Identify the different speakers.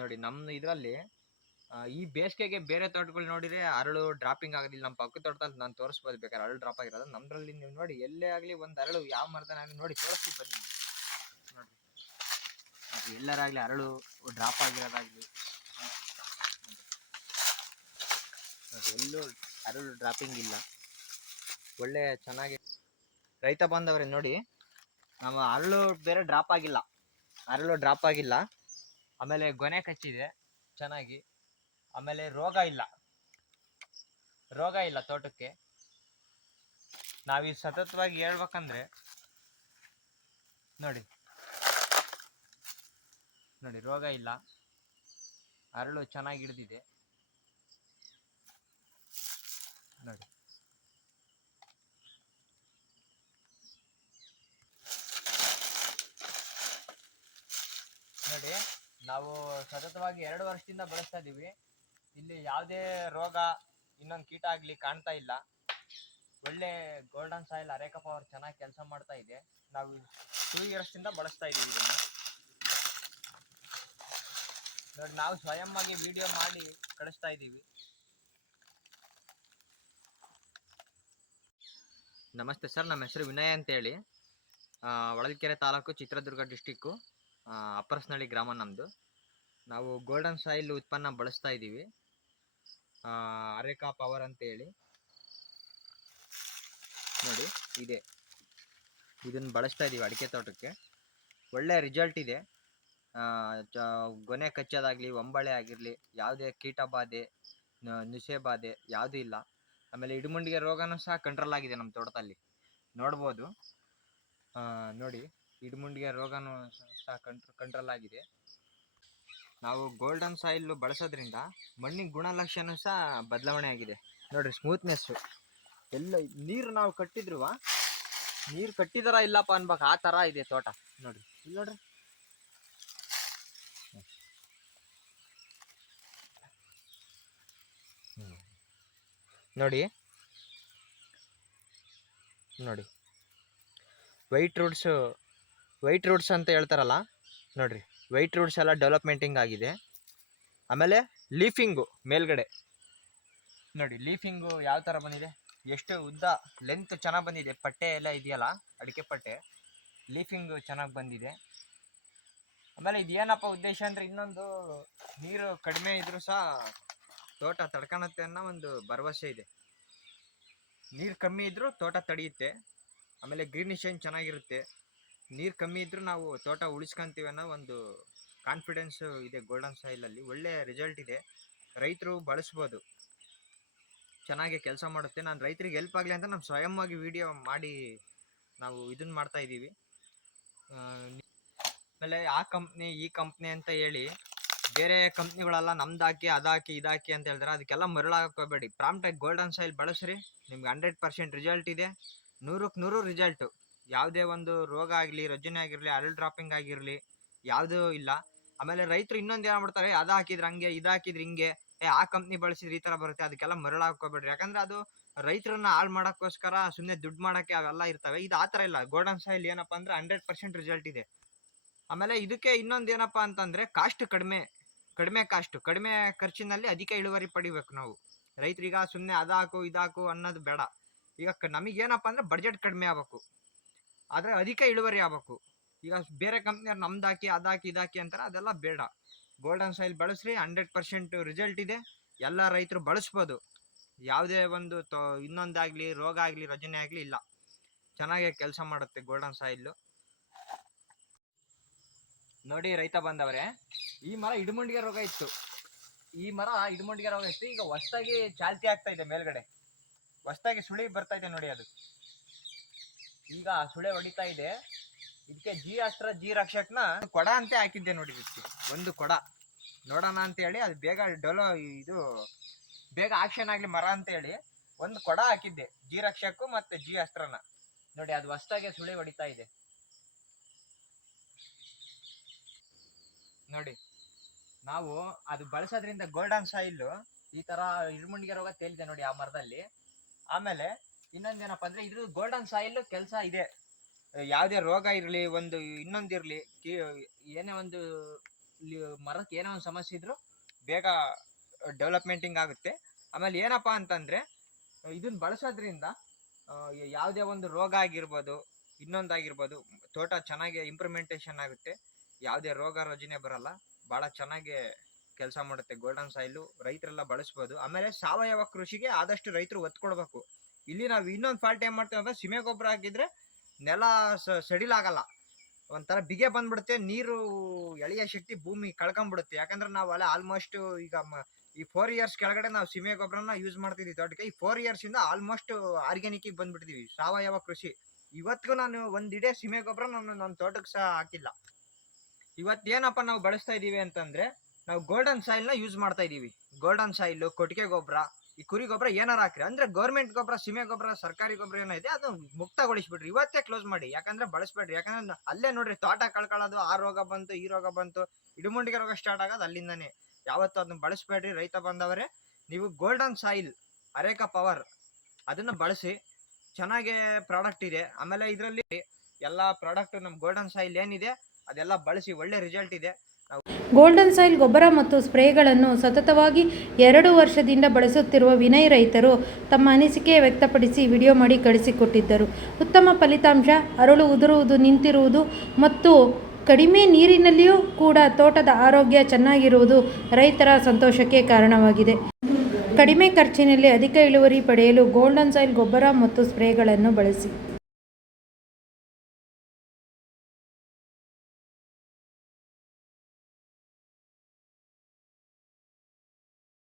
Speaker 1: ನೋಡಿ ನಮ್ಮ ಇದರಲ್ಲಿ ಈ ಬೇಸಿಗೆಗೆ ಬೇರೆ ತೋಟಗಳು ನೋಡಿದ್ರೆ ಅರಳು ಡ್ರಾಪಿಂಗ್ ಆಗೋದಿಲ್ಲ. ನಮ್ಮ ಪಕ್ಕದ ತೋಟದಲ್ಲಿ ನಾನು ತೋರಿಸ್ಬೋದು ಬೇಕಾದ್ರೆ ಅರಳು ಡ್ರಾಪ್ ಆಗಿರೋದು. ನಮ್ದ್ರಲ್ಲಿ ನೀವು ನೋಡಿ, ಎಲ್ಲೇ ಆಗಲಿ ಒಂದು ಅರಳು ಯಾವ ಮರದನಾಗಲಿ ನೋಡಿ ತೋರಿಸಿ ಬನ್ನಿ. ನೋಡಿರಿ. ಅದು ಎಲ್ಲರಾಗ್ಲಿ ಅರಳು ಡ್ರಾಪ್ ಆಗಿರೋದಾಗ್ಲಿ. ಎಲ್ಲೂ ಅರಳು ಡ್ರಾಪಿಂಗ್ ಇಲ್ಲ. ಒಳ್ಳೆ ಚೆನ್ನಾಗಿ. ರೈತ ಬಾಂಧವರೇ, ನೋಡಿ, ನಮ್ಮ ಅರಳು ಬೇರೆ ಡ್ರಾಪ್ ಆಗಿಲ್ಲ. ಅರಳು ಡ್ರಾಪ್ ಆಗಿಲ್ಲ. ಆಮೇಲೆ ಗೊನೆ ಕಚ್ಚಿದೆ, ಚೆನ್ನಾಗಿ. ಆಮೇಲೆ ರೋಗ ಇಲ್ಲ. ರೋಗ ಇಲ್ಲ ತೋಟಕ್ಕೆ. ನಾವೀಗ ಸತತವಾಗಿ ಹೇಳ್ಬೇಕಂದ್ರೆ, ನೋಡಿ. ನೋಡಿ, ರೋಗ ಇಲ್ಲ. ಅರಳು ಚೆನ್ನಾಗಿ ಹಿಡ್ದಿದೆ ನೋಡಿ ನೋಡಿ ನಾವು ಸತತವಾಗಿ ಎರಡು ವರ್ಷದಿಂದ ಬಳಸ್ತಾ ಇದೀವಿ. ಇಲ್ಲಿ ಯಾವುದೇ ರೋಗ ಇನ್ನೊಂದು ಕೀಟ ಆಗಲಿ ಕಾಣ್ತಾ ಇಲ್ಲ. ಒಳ್ಳೆ ಗೋಲ್ಡನ್ ಸಾಯಿಲ್ ಅರೇಕ ಪವರ್ ಚೆನ್ನಾಗಿ ಕೆಲಸ ಮಾಡ್ತಾ ಇದೆ. ನಾವು ಟೂ ಇಯರ್ಸ್ ಇಂದ ಬಳಸ್ತಾ ಇದೀವಿ ಇದನ್ನು. ನೋಡಿ, ನಾವು ಸ್ವಯಂ ಆಗಿ ವಿಡಿಯೋ ಮಾಡಿ ಕಳಿಸ್ತಾ ಇದೀವಿ. ನಮಸ್ತೆ ಸರ್, ನಮ್ಮ ಹೆಸರು ವಿನಯ್ ಅಂತೇಳಿ. ಹೊಳಲ್ಕೆರೆ ತಾಲೂಕು ಚಿತ್ರದುರ್ಗ ಡಿಸ್ಟಿಕ್ಕು ಅಪ್ಪರಸ್ನಳ್ಳಿ ಗ್ರಾಮ ನಮ್ಮದು ನಾವು ಗೋಲ್ಡನ್ ಸಾಯಿಲ್ ಉತ್ಪನ್ನ ಬಳಸ್ತಾ ಇದ್ದೀವಿ. ಅರೆಕಾ ಪವರ್ ಅಂತೇಳಿ. ನೋಡಿ, ಇದೆ. ಇದನ್ನು ಬಳಸ್ತಾ ಇದ್ದೀವಿ ಅಡಿಕೆ ತೋಟಕ್ಕೆ. ಒಳ್ಳೆ ರಿಸಲ್ಟ್ ಇದೆ. ಗೊನೆ ಕಚ್ಚೋದಾಗಲಿ, ಒಂಬಳೆ ಆಗಿರಲಿ, ಯಾವುದೇ ಕೀಟ ಬಾಧೆ ನುಸೆ ಬಾಧೆ ಯಾವುದೂ ಇಲ್ಲ. ಆಮೇಲೆ ಇಡಮುಂಡಿಗೆ ರೋಗನೂ ಸಹ ಕಂಟ್ರೋಲ್ ಆಗಿದೆ ನಮ್ಮ ತೋಟದಲ್ಲಿ. ನೋಡ್ಬೋದು. ನೋಡಿ. ಇಡಮುಂಡಿಗೆ ರೋಗನೂ ಸಹ ಕಂಟ್ರೋ ಕಂಟ್ರೋಲ್ ಆಗಿದೆ. ನಾವು ಗೋಲ್ಡನ್ ಸಾಯಿಲ್ ಬಳಸೋದ್ರಿಂದ ಮಣ್ಣಿನ ಗುಣಲಕ್ಷಣ ಸಹ ಬದಲಾವಣೆ ಆಗಿದೆ. ನೋಡ್ರಿ ಸ್ಮೂತ್ನೆಸ್ಸು ಎಲ್ಲ ನೀರು ನಾವು ಕಟ್ಟಿದ್ರು ನೀರು ಕಟ್ಟಿದಾರ ಇಲ್ಲಪ್ಪ ಅನ್ಬೇಕು, ಆ ಥರ ಇದೆ ತೋಟ. ನೋಡ್ರಿ, ಇಲ್ಲಿ ನೋಡ್ರಿ. ನೋಡಿ ನೋಡಿ. ವೈಟ್ ರೂಟ್ಸು ವೈಟ್ ರೋಡ್ಸ್ ಅಂತ ಹೇಳ್ತಾರಲ್ಲ, ನೋಡ್ರಿ, ವೈಟ್ ರೋಡ್ಸ್ ಎಲ್ಲ ಡೆವಲಪ್ಮೆಂಟಿಂಗ್ ಆಗಿದೆ. ಆಮೇಲೆ ಲೀಫಿಂಗು ಮೇಲ್ಗಡೆ. ನೋಡಿ, ಲೀಫಿಂಗು ಯಾವ ಥರ ಬಂದಿದೆ? ಎಷ್ಟು ಉದ್ದ, ಲೆಂತ್ ಚೆನ್ನಾಗಿ ಬಂದಿದೆ. ಪಟ್ಟೆ ಎಲ್ಲ ಇದೆಯಲ್ಲ, ಅಡಿಕೆ ಪಟ್ಟೆ. ಲೀಫಿಂಗು ಚೆನ್ನಾಗಿ ಬಂದಿದೆ. ಆಮೇಲೆ ಇದೇನಪ್ಪ ಉದ್ದೇಶ ಅಂದರೆ ಇನ್ನೊಂದು, ನೀರು ಕಡಿಮೆ ಇದ್ರೂ ಸಹ ತೋಟ ತಡ್ಕೊಳತ್ತೆ ಅನ್ನೋ ಒಂದು ಭರವಸೆ ಇದೆ. ನೀರು ಕಮ್ಮಿ ಇದ್ದರೂ ತೋಟ ತಡೆಯುತ್ತೆ. ಆಮೇಲೆ ಗ್ರೀನಿಶೈನ್ ಚೆನ್ನಾಗಿರುತ್ತೆ. ನೀರು ಕಮ್ಮಿ ಇದ್ರೂ ನಾವು ತೋಟ ಉಳಿಸ್ಕೊಂತೀವಿ ಅನ್ನೋ ಒಂದು ಕಾನ್ಫಿಡೆನ್ಸ್ ಇದೆ ಗೋಲ್ಡನ್ ಸಾಯಿಲಲ್ಲಿ ಒಳ್ಳೆ ರಿಸಲ್ಟ್ ಇದೆ. ರೈತರು ಬಳಸ್ಬೋದು. ಚೆನ್ನಾಗಿ ಕೆಲಸ ಮಾಡುತ್ತೆ. ನಾನು ರೈತರಿಗೆ ಹೆಲ್ಪ್ ಆಗಲಿ ಅಂತ ನಾವು ಸ್ವಯಂವಾಗಿ ವಿಡಿಯೋ ಮಾಡಿ ನಾವು ಇದನ್ನ ಮಾಡ್ತಾ ಇದ್ದೀವಿ. ಆಮೇಲೆ ಆ ಕಂಪ್ನಿ ಈ ಕಂಪ್ನಿ ಅಂತ ಹೇಳಿ ಬೇರೆ ಕಂಪ್ನಿಗಳೆಲ್ಲ ನಮ್ದು ಹಾಕಿ ಅದಾಕಿ, ಇದಾಕಿ ಅಂತ ಹೇಳ್ತಾರೆ. ಅದಕ್ಕೆಲ್ಲ ಮರಳಾಗಬೇಡಿ ಪ್ರಾಮ್ಟಾಗಿ ಗೋಲ್ಡನ್ ಸಾಯಿಲ್ ಬಳಸ್ರಿ. ನಿಮ್ಗೆ ಹಂಡ್ರೆಡ್ ಪರ್ಸೆಂಟ್ ರಿಸಲ್ಟ್ ಇದೆ. ನೂರಕ್ಕೆ ನೂರು ರಿಸಲ್ಟು ಯಾವುದೇ ಒಂದು ರೋಗ ಆಗಲಿ, ರಜನೆ ಆಗಿರಲಿ ಅರಳ್ ಡ್ರಾಪಿಂಗ್ ಆಗಿರಲಿ, ಯಾವುದೂ ಇಲ್ಲ. ಆಮೇಲೆ ರೈತರು ಇನ್ನೊಂದು ಏನು ಮಾಡ್ತಾರೆ, ಅದು ಹಾಕಿದ್ರೆ ಹಂಗೆ, ಇದು ಹಾಕಿದ್ರೆ ಹಿಂಗೆ, ಏ, ಆ ಕಂಪ್ನಿ ಬಳಸಿದ್ರೆ ಈ ಥರ ಬರುತ್ತೆ, ಅದಕ್ಕೆಲ್ಲ ಮರಳಾಕೋಬೇಡ್ರಿ ಯಾಕಂದ್ರೆ ಅದು ರೈತರನ್ನ ಹಾಳು ಮಾಡೋಕ್ಕೋಸ್ಕರ ಸುಮ್ಮನೆ ದುಡ್ಡು ಮಾಡೋಕ್ಕೆ ಅವೆಲ್ಲ ಇರ್ತವೆ. ಇದು ಆ ಥರ ಇಲ್ಲ. ಗೋಡನ್ ಸಾಯಿಲ್ ಏನಪ್ಪ ಅಂದ್ರೆ ಹಂಡ್ರೆಡ್ ಪರ್ಸೆಂಟ್ ರಿಸಲ್ಟ್ ಇದೆ. ಆಮೇಲೆ ಇದಕ್ಕೆ ಇನ್ನೊಂದು ಏನಪ್ಪ ಅಂತಂದ್ರೆ ಕಾಸ್ಟ್ ಕಡಿಮೆ ಕಡಿಮೆ ಕಾಸ್ಟ್ ಕಡಿಮೆ ಖರ್ಚಿನಲ್ಲಿ ಅಧಿಕ ಇಳುವರಿ ಪಡಿಬೇಕು ನಾವು. ರೈತರಿಗ ಸುಮ್ಮನೆ ಅದಾಕು, ಇದಾಕು ಅನ್ನೋದು ಬೇಡ. ಈಗ ಕ- ನಮಗೇನಪ್ಪ ಅಂದ್ರೆ ಬಜೆಟ್ ಕಡಿಮೆ ಆಗ್ಬೇಕು. ಆದರೆ ಅಧಿಕ ಇಳುವರಿ ಆಗ್ಬೇಕು. ಈಗ ಬೇರೆ ಕಂಪ್ನಿಯವ್ರು ನಮ್ದು ಹಾಕಿ ಅದಾಕಿ ಇದಾಕಿ ಅಂತಾರೆ, ಅದೆಲ್ಲ ಬೇಡ. ಗೋಲ್ಡನ್ ಸಾಯಿಲ್ ಬಳಸ್ರಿ ಹಂಡ್ರೆಡ್ ಪರ್ಸೆಂಟ್ ರಿಸಲ್ಟ್ ಇದೆ. ಎಲ್ಲ ರೈತರು ಬಳಸ್ಬೋದು. ಯಾವುದೇ ಒಂದು ತೊ, ಇನ್ನೊಂದಾಗಲಿ, ರೋಗ ಆಗಲಿ, ರಜನೆ ಆಗಲಿ ಇಲ್ಲ. ಚೆನ್ನಾಗಿ ಕೆಲಸ ಮಾಡುತ್ತೆ ಗೋಲ್ಡನ್ ಸಾಯಿಲ್ಲು ನೋಡಿ ರೈತ ಬಂದವರೇ, ಈ ಮರ ಇಡಮುಂಡಿಗೆ ರೋಗ ಇತ್ತು. ಈ ಮರ ಇಡಮುಂಡಿಗೆ ರೋಗ ಇತ್ತು, ಈಗ ಹೊಸದಾಗಿ ಚಾಲ್ತಿ ಆಗ್ತಾ ಇದೆ ಮೇಲ್ಗಡೆ. ಹೊಸದಾಗಿ ಸುಳಿ ಬರ್ತಾ ಇದೆ ನೋಡಿ ಅದು. ಈಗ ಸುಳೆ ಹೊಡಿತಾ ಇದೆ. ಇದಕ್ಕೆ ಜಿ ಅಸ್ತ್ರ, ಜಿ ರಕ್ಷಕ್ನ ಕೊಡ ಅಂತ ಹಾಕಿದ್ದೆ ನೋಡಿ ಇದಕ್ಕೆ ಒಂದು ಕೊಡ. ನೋಡೋಣ ಅಂತ ಹೇಳಿ ಅದು ಬೇಗ ಡೊಲೋ ಇದು, ಬೇಗ ಆಕ್ಷನ್ ಆಗಲಿ ಮರ ಅಂತ ಹೇಳಿ ಒಂದು ಕೊಡ ಹಾಕಿದ್ದೆ. ಜಿ ರಕ್ಷಕ್ಕು ಮತ್ತು ಜಿ ಅಸ್ತ್ರನ. ನೋಡಿ, ಅದು ಹೊಸ್ತಾಗೆ ಸುಳಿ ಹೊಡಿತಾ ಇದೆ. ನೋಡಿ, ನಾವು ಅದು ಬಳಸೋದ್ರಿಂದ ಗೋಲ್ಡನ್ ಸಾಯಿಲ್ ಈ ತರ ಇರುಮುಂಡಿಗೆ ರೋಗ ತೇಲಿದೆ ನೋಡಿ ಆ ಮರದಲ್ಲಿ. ಆಮೇಲೆ ಇನ್ನೊಂದೇನಪ್ಪ ಅಂದ್ರೆ ಇದ್ರ ಗೋಲ್ಡನ್ ಸಾಯಿಲ್ ಕೆಲಸ ಇದೆ. ಯಾವುದೇ ರೋಗ ಇರಲಿ, ಒಂದು ಇನ್ನೊಂದಿರಲಿ ಏನೇ ಒಂದು ಮರಕ್ಕೆ ಏನೋ ಒಂದು ಸಮಸ್ಯೆ ಇದ್ರು ಬೇಗ ಡೆವಲಪ್ಮೆಂಟಿಂಗ್ ಆಗುತ್ತೆ. ಆಮೇಲೆ ಏನಪ್ಪ ಅಂತಂದ್ರೆ ಇದನ್ನ ಬಳಸೋದ್ರಿಂದ ಯಾವುದೇ ಒಂದು ರೋಗ ಆಗಿರ್ಬೋದು, ಇನ್ನೊಂದಾಗಿರ್ಬೋದು, ತೋಟ ಚೆನ್ನಾಗಿ ಇಂಪ್ರೂವ್ಮೆಂಟೇಷನ್ ಆಗುತ್ತೆ. ಯಾವುದೇ ರೋಗ ರೋಜಿನೇ ಬರಲ್ಲ, ಭಾಳ ಚೆನ್ನಾಗಿ ಕೆಲಸ ಮಾಡುತ್ತೆ. ಗೋಲ್ಡನ್ ಸಾಯಿಲು ರೈತರೆಲ್ಲ ಬಳಸ್ಬೋದು. ಆಮೇಲೆ ಸಾವಯವ ಕೃಷಿಗೆ ಆದಷ್ಟು ರೈತರು ಒತ್ತು ಕೊಡ್ಬೇಕು ಇಲ್ಲಿ ನಾವು ಇನ್ನೊಂದು ಫಾಲ್ಟ್ ಏನು ಮಾಡ್ತೀವಿ ಅಂದ್ರೆ ಸಿಮೆ ಗೊಬ್ಬರ ಹಾಕಿದ್ರೆ ನೆಲ ಸಡಿಲಾಗಲ್ಲ ಒಂಥರ ಬಿಗೆ ಬಂದ್ಬಿಡುತ್ತೆ, ನೀರು ಎಳೆಯ ಶಕ್ತಿ ಭೂಮಿ ಕಳ್ಕೊಂಡ್ಬಿಡುತ್ತೆ. ಯಾಕಂದ್ರೆ ನಾವು ಅಲ್ಲೇ ಆಲ್ಮೋಸ್ಟ್ ಈಗ ಈ ಫೋರ್ ಇಯರ್ಸ್ ಕೆಳಗಡೆ ನಾವು ಸಿಮೆ ಗೊಬ್ಬರನ ಯೂಸ್ ಮಾಡ್ತಿದ್ವಿ ತೋಟಕ್ಕೆ. ಈ ಫೋರ್ ಇಯರ್ಸ್ ಇಂದ ಆಲ್ಮೋಸ್ಟ್ ಆರ್ಗ್ಯಾನಿಕ್ ಬಂದ್ಬಿಡ್ತೀವಿ ಸಾವಯವ ಕೃಷಿ. ಇವತ್ತಿಗೂ ನಾನು ಒಂದ್ ಇಡೇ ಸಿಮೆ ಗೊಬ್ಬರ ನಾನು ನನ್ನ ತೋಟಕ್ಕೆ ಸಹ ಹಾಕಿಲ್ಲ. ಇವತ್ತೇನಪ್ಪ ನಾವು ಬಳಸ್ತಾ ಇದೀವಿ ಅಂತಂದ್ರೆ ನಾವು ಗೋಲ್ಡನ್ ಸಾಯಿಲ್ನ ಯೂಸ್ ಮಾಡ್ತಾ ಇದೀವಿ. ಗೋಲ್ಡನ್ ಸಾಯಿಲ್ ಕೊಟ್ಟಿಗೆ ಗೊಬ್ಬರ ಈ ಕುರಿ ಗೊಬ್ಬರ ಏನಾರ ಹಾಕ್ರಿ. ಅಂದ್ರೆ ಗೌರ್ಮೆಂಟ್ ಗೊಬ್ಬರ, ಸಿಮೆ ಗೊಬ್ಬರ, ಸರ್ಕಾರಿ ಗೊಬ್ಬರ ಏನಿದೆ ಅದು ಮುಕ್ತಗೊಳಿಸ್ಬಿಡ್ರಿ. ಇವತ್ತೇ ಕ್ಲೋಸ್ ಮಾಡಿ. ಯಾಕಂದ್ರೆ ಬಳಸ್ಬೇಡ್ರಿ. ಯಾಕಂದ್ರೆ ಅಲ್ಲೇ ನೋಡ್ರಿ, ತೋಟ ಕಳ್ಕೊಳ್ಳೋದು, ಆ ರೋಗ ಬಂತು, ಈ ರೋಗ ಬಂತು, ಇಡುಮುಂಡಿಗೆ ರೋಗ ಸ್ಟಾರ್ಟ್ ಆಗೋದು ಅಲ್ಲಿಂದಾನೆ. ಯಾವತ್ತು ಅದನ್ನ ಬಳಸ್ಬೇಡ್ರಿ, ರೈತ ಬಂದವರೇ. ನೀವು ಗೋಲ್ಡನ್ ಸಾಯಿಲ್ ಅರೇಕ ಪವರ್ ಅದನ್ನ ಬಳಸಿ, ಚೆನ್ನಾಗಿ ಪ್ರಾಡಕ್ಟ್ ಇದೆ. ಆಮೇಲೆ ಇದರಲ್ಲಿ ಎಲ್ಲ ಪ್ರಾಡಕ್ಟ್ ನಮ್ಮ ಗೋಲ್ಡನ್ ಸಾಯಿಲ್ ಏನಿದೆ, ಅದೆಲ್ಲ ಬಳಸಿ ಒಳ್ಳೆ ರಿಸಲ್ಟ್ ಇದೆ.
Speaker 2: ಗೋಲ್ಡನ್ ಸಾಯಿಲ್ ಗೊಬ್ಬರ ಮತ್ತು ಸ್ಪ್ರೇಗಳನ್ನು ಸತತವಾಗಿ ಎರಡು ವರ್ಷದಿಂದ ಬಳಸುತ್ತಿರುವ ವಿನಯ್ ರೈತರು ತಮ್ಮ ಅನಿಸಿಕೆ ವ್ಯಕ್ತಪಡಿಸಿ ವಿಡಿಯೋ ಮಾಡಿ ಕಳಿಸಿಕೊಟ್ಟಿದ್ದರು. ಉತ್ತಮ ಫಲಿತಾಂಶ, ಅರಳು ಉದುರುವುದು ನಿಂತಿರುವುದು ಮತ್ತು ಕಡಿಮೆ ನೀರಿನಲ್ಲಿಯೂ ಕೂಡ ತೋಟದ ಆರೋಗ್ಯ ಚೆನ್ನಾಗಿರುವುದು ರೈತರ ಸಂತೋಷಕ್ಕೆ ಕಾರಣವಾಗಿದೆ. ಕಡಿಮೆ ಖರ್ಚಿನಲ್ಲಿ ಅಧಿಕ ಇಳುವರಿ ಪಡೆಯಲು ಗೋಲ್ಡನ್ ಸಾಯಿಲ್ ಗೊಬ್ಬರ ಮತ್ತು ಸ್ಪ್ರೇಗಳನ್ನು ಬಳಸಿ.